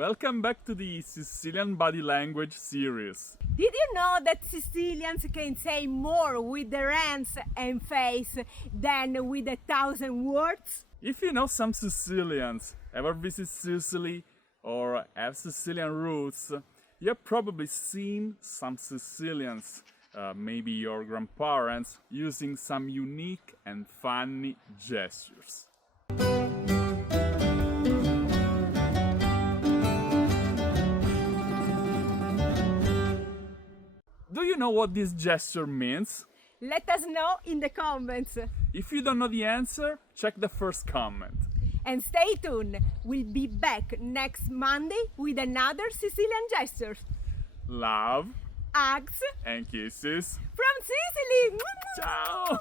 Welcome back to the Sicilian Body Language series. Did you know that Sicilians can say more with their hands and face than with 1,000 words? If you know some Sicilians, ever visit Sicily or have Sicilian roots, you have probably seen some Sicilians, maybe your grandparents, using some unique and funny gestures. Do you know what this gesture means? Let us know in the comments. If you don't know the answer, check the first comment. And stay tuned, we'll be back next Monday with another Sicilian Gestures. Love Hugs and kisses. from Sicily! Ciao!